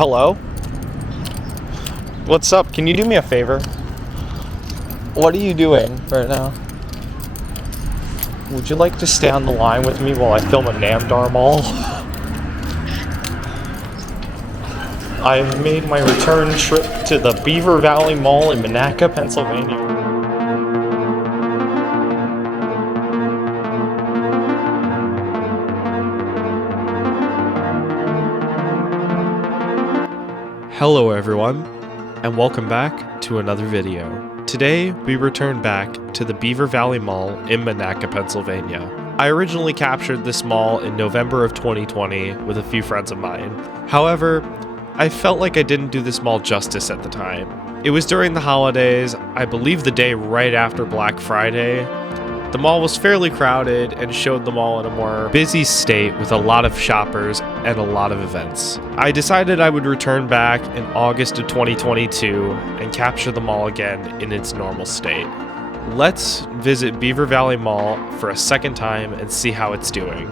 Hello? What's up? Can you do me a favor? What are you doing right now? Would you like to stay on the line with me while I film a Namdar mall? I've made my return trip to the Beaver Valley Mall in Monaca, Pennsylvania. Hello everyone, and welcome back to another video. Today, we return back to the Beaver Valley Mall in Monaca, Pennsylvania. I originally captured this mall in November of 2020 with a few friends of mine. However, I felt like I didn't do this mall justice at the time. It was during the holidays, I believe the day right after Black Friday. The mall was fairly crowded and showed the mall in a more busy state with a lot of shoppers and a lot of events. I decided I would return back in August of 2022 and capture the mall again in its normal state. Let's visit Beaver Valley Mall for a second time and see how it's doing.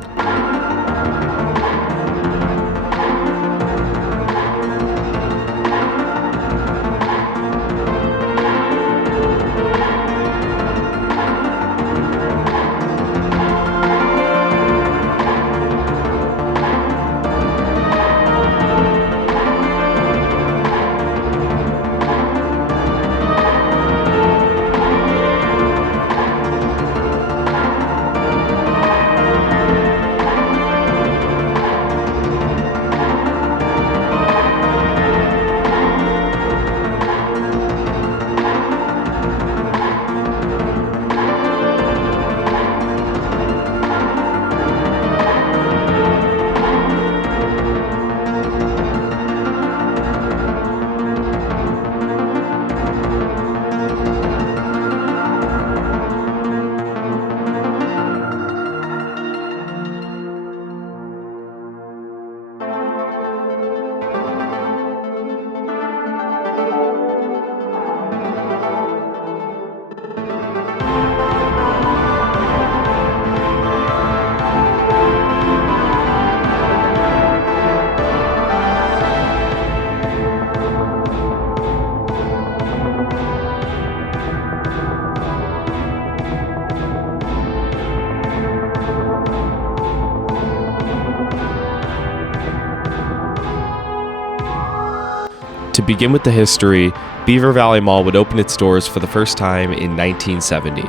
To begin with the history, Beaver Valley Mall would open its doors for the first time in 1970.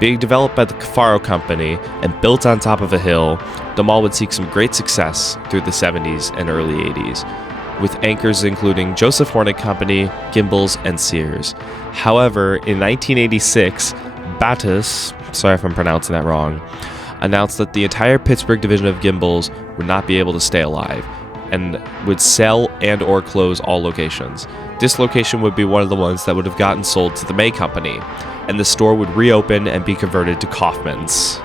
Being developed by the Cafaro Company and built on top of a hill, the mall would seek some great success through the 70s and early 80s, with anchors including Joseph Hornet Company, Gimbels, and Sears. However, in 1986, Battus, sorry if I'm pronouncing that wrong, announced that the entire Pittsburgh division of Gimbels would not be able to stay alive, and would sell and or close all locations. This location would be one of the ones that would have gotten sold to the May Company, and the store would reopen and be converted to Kaufmann's.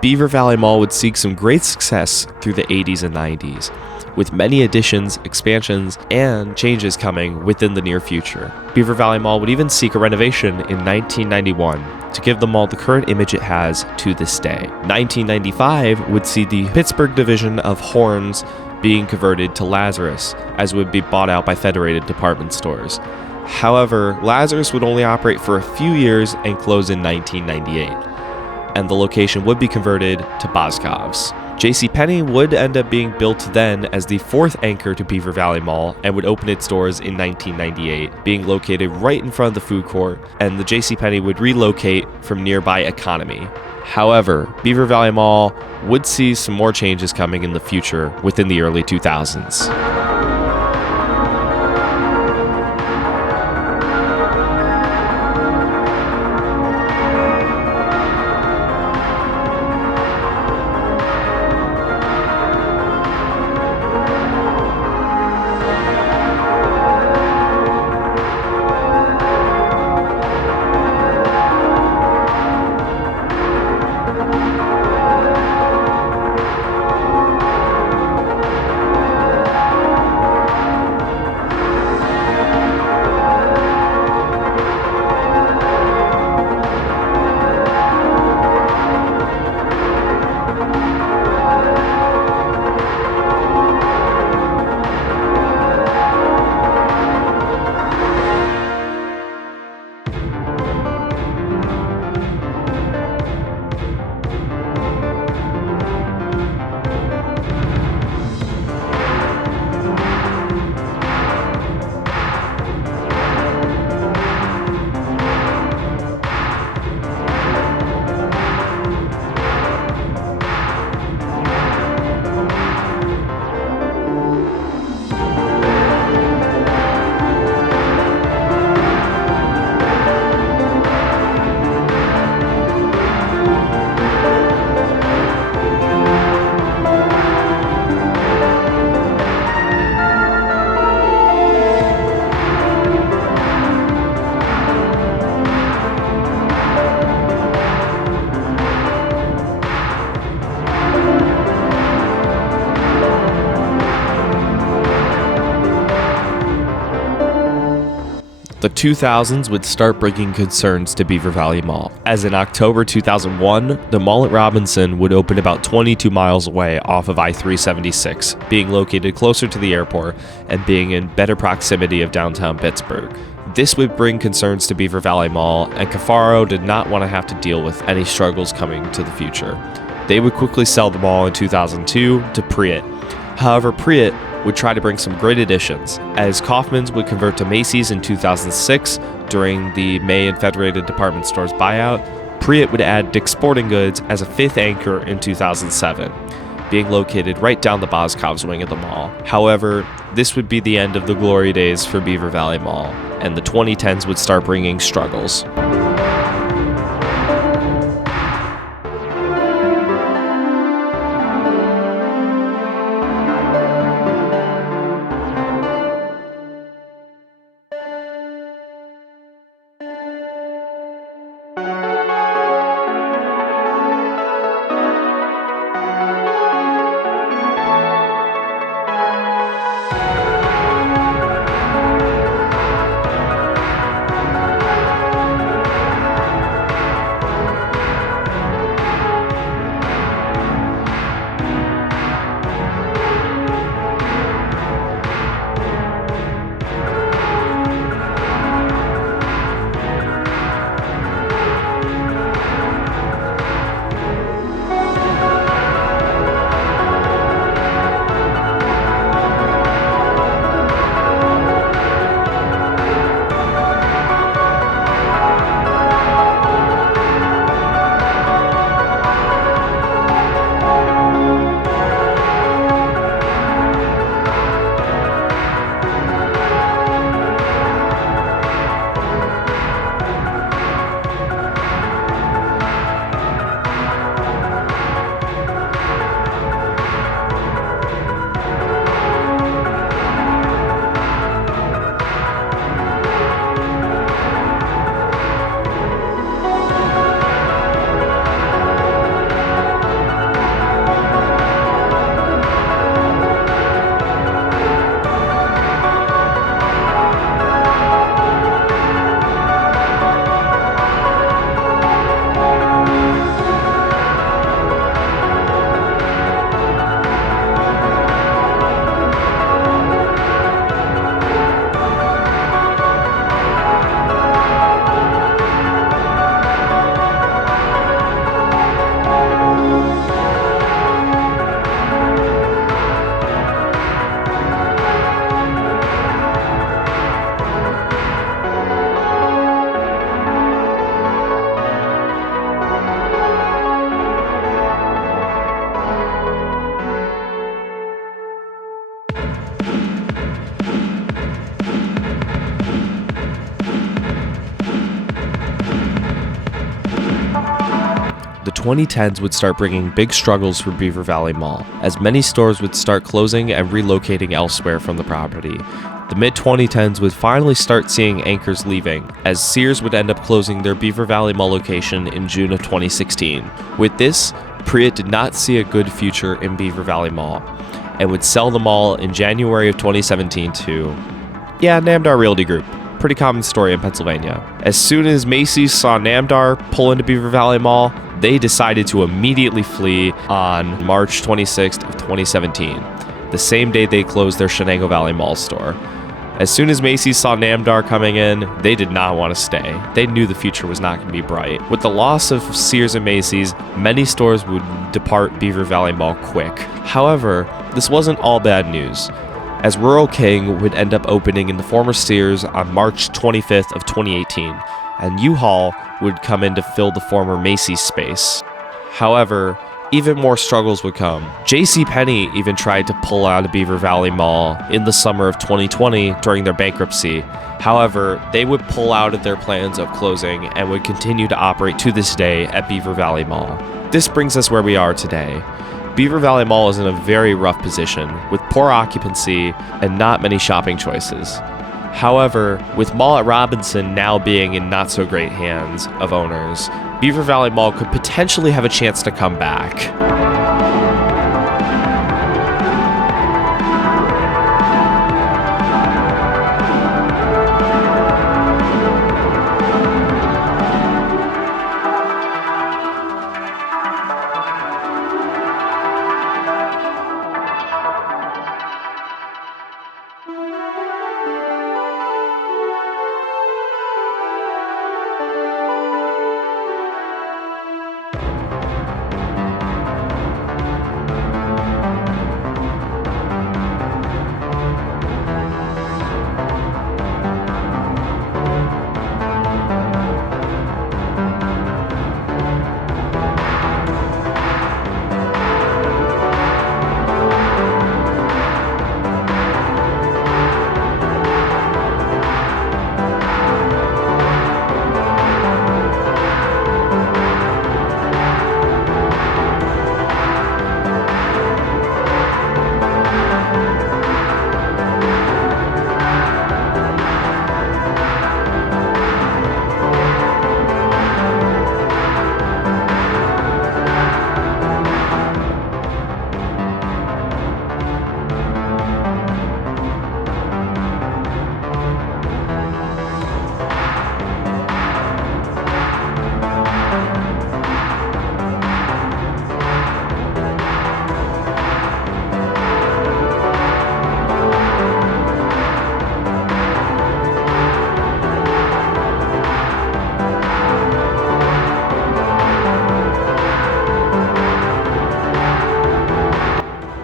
Beaver Valley Mall would seek some great success through the 80s and 90s, with many additions, expansions, and changes coming within the near future. Beaver Valley Mall would even seek a renovation in 1991, to give the mall the current image it has to this day. 1995 would see the Pittsburgh division of Horns being converted to Lazarus, as would be bought out by Federated department stores. However, Lazarus would only operate for a few years and close in 1998, and the location would be converted to Boscov's. JCPenney would end up being built then as the fourth anchor to Beaver Valley Mall and would open its doors in 1998, being located right in front of the food court, and the JCPenney would relocate from nearby Economy. However, Beaver Valley Mall would see some more changes coming in the future within the early 2000s. The 2000s would start bringing concerns to Beaver Valley Mall, as in October 2001, the mall at Robinson would open about 22 miles away off of I-376, being located closer to the airport and being in better proximity of downtown Pittsburgh. This would bring concerns to Beaver Valley Mall, and Cafaro did not want to have to deal with any struggles coming to the future. They would quickly sell the mall in 2002 to Priet. However, Priet would try to bring some great additions, as Kaufman's would convert to Macy's in 2006 during the May and Federated department stores buyout. Priet would add Dick's Sporting Goods as a fifth anchor in 2007, being located right down the Boscov's wing of the mall. However, this would be the end of the glory days for Beaver Valley Mall, and the 2010s would start bringing struggles. the 2010s would start bringing big struggles for Beaver Valley Mall, as many stores would start closing and relocating elsewhere from the property. The mid-2010s would finally start seeing anchors leaving, as Sears would end up closing their Beaver Valley Mall location in June of 2016. With this, Priat did not see a good future in Beaver Valley Mall, and would sell the mall in January of 2017 to, Namdar Realty Group. Pretty common story in Pennsylvania. As soon as Macy's saw Namdar pull into Beaver Valley Mall, they decided to immediately flee on March 26th of 2017, the same day they closed their Shenango Valley Mall store. As soon as Macy's saw Namdar coming in, they did not want to stay. They knew the future was not going to be bright. With the loss of Sears and Macy's, many stores would depart Beaver Valley Mall quick. However, this wasn't all bad news, as Rural King would end up opening in the former Sears on March 25th of 2018, and U-Haul would come in to fill the former Macy's space. However, even more struggles would come. JCPenney even tried to pull out of Beaver Valley Mall in the summer of 2020 during their bankruptcy. However, they would pull out of their plans of closing and would continue to operate to this day at Beaver Valley Mall. This brings us where we are today. Beaver Valley Mall is in a very rough position, with poor occupancy and not many shopping choices. However, with Mall at Robinson now being in not so great hands of owners, Beaver Valley Mall could potentially have a chance to come back.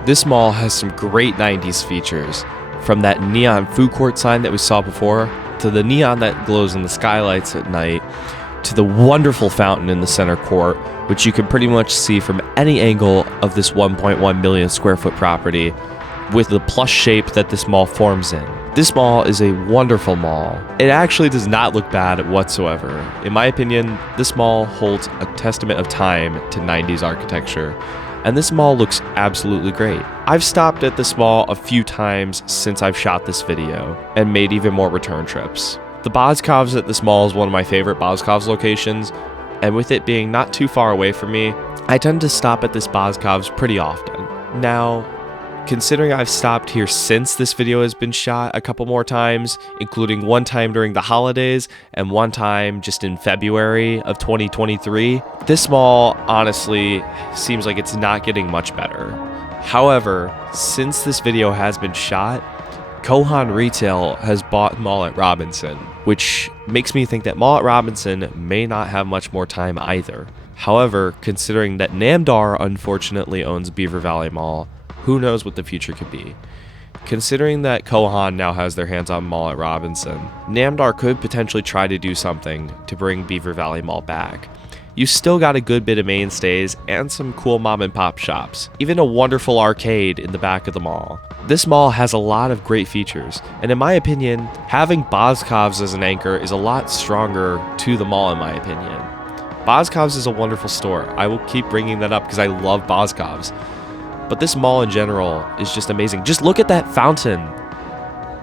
This mall has some great 90s features, from that neon food court sign that we saw before, to the neon that glows in the skylights at night, to the wonderful fountain in the center court, which you can pretty much see from any angle of this 1.1 million square foot property, with the plush shape that this mall forms in. This mall is a wonderful mall. It actually does not look bad whatsoever. In my opinion, this mall holds a testament of time to 90s architecture, and this mall looks absolutely great. I've stopped at this mall a few times since I've shot this video, and made even more return trips. The Boscov's at this mall is one of my favorite Boscov's locations, and with it being not too far away from me, I tend to stop at this Boscov's pretty often. Now, considering I've stopped here since this video has been shot a couple more times, including one time during the holidays and one time just in February of 2023, this mall honestly seems like it's not getting much better. However, since this video has been shot, Canon Retail has bought Mall at Robinson, which makes me think that Mall at Robinson may not have much more time either. However, considering that Namdar unfortunately owns Beaver Valley Mall, who knows what the future could be. Considering that Kohan now has their hands on Mall at Robinson, Namdar could potentially try to do something to bring Beaver Valley Mall back. You still got a good bit of mainstays and some cool mom and pop shops, even a wonderful arcade in the back of the mall. This mall has a lot of great features, and in my opinion, having Boscov's as an anchor is a lot stronger to the mall in my opinion. Boscov's is a wonderful store. I will keep bringing that up because I love Boscov's. But this mall in general is just amazing. Just look at that fountain.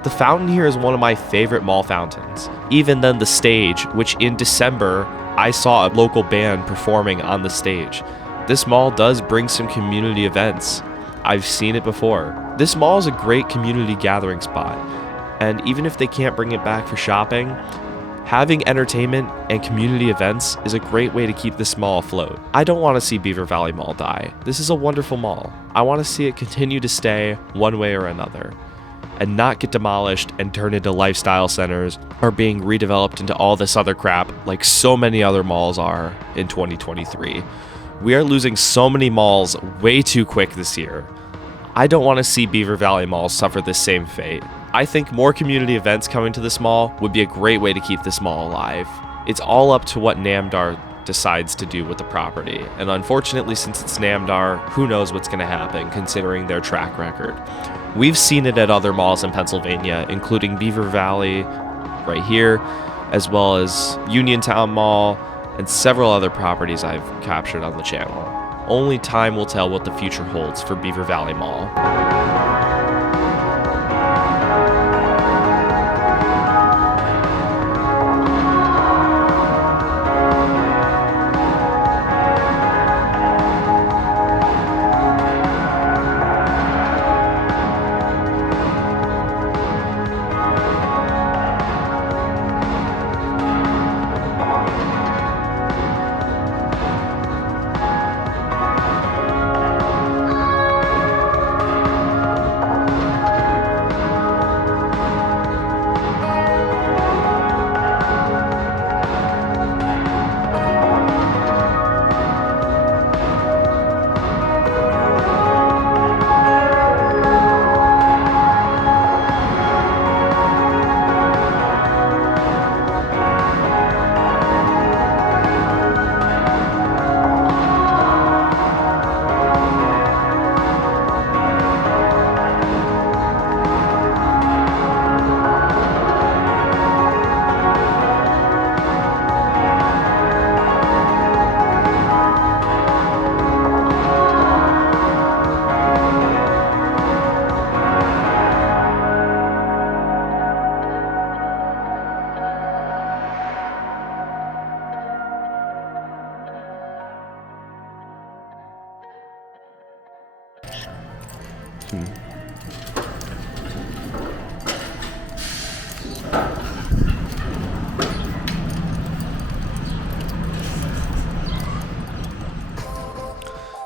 The fountain here is one of my favorite mall fountains. Even then the stage, which in December, I saw a local band performing on the stage. This mall does bring some community events. I've seen it before. This mall is a great community gathering spot. And even if they can't bring it back for shopping, having entertainment and community events is a great way to keep this mall afloat. I don't want to see Beaver Valley Mall die. This is a wonderful mall. I want to see it continue to stay one way or another and not get demolished and turn into lifestyle centers or being redeveloped into all this other crap like so many other malls are in 2023. We are losing so many malls way too quick this year. I don't want to see Beaver Valley Mall suffer the same fate. I think more community events coming to this mall would be a great way to keep this mall alive. It's all up to what Namdar decides to do with the property, and unfortunately, since it's Namdar, who knows what's going to happen considering their track record. We've seen it at other malls in Pennsylvania, including Beaver Valley right here, as well as Uniontown Mall, and several other properties I've captured on the channel. Only time will tell what the future holds for Beaver Valley Mall.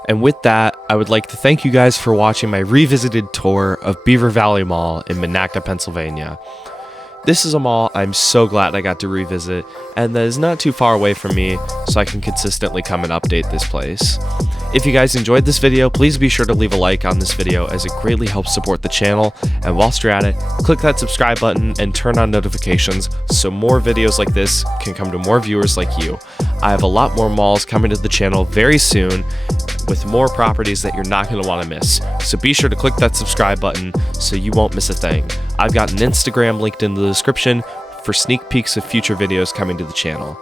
And with that, I would like to thank you guys for watching my revisited tour of Beaver Valley Mall in Monaca, Pennsylvania. This is a mall I'm so glad I got to revisit, and that is not too far away from me, so I can consistently come and update this place. If you guys enjoyed this video, please be sure to leave a like on this video as it greatly helps support the channel, and whilst you're at it, click that subscribe button and turn on notifications so more videos like this can come to more viewers like you. I have a lot more malls coming to the channel very soon, with more properties that you're not going to want to miss. So be sure to click that subscribe button so you won't miss a thing. I've got an Instagram linked in the description for sneak peeks of future videos coming to the channel.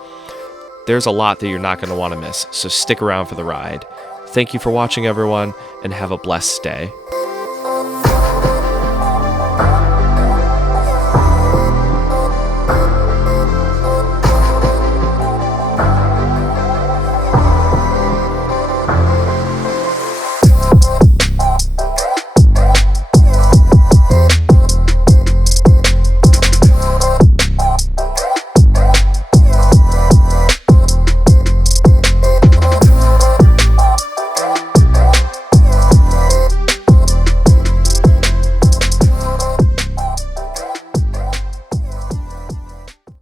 There's a lot that you're not going to want to miss, so stick around for the ride. Thank you for watching, everyone, and have a blessed day.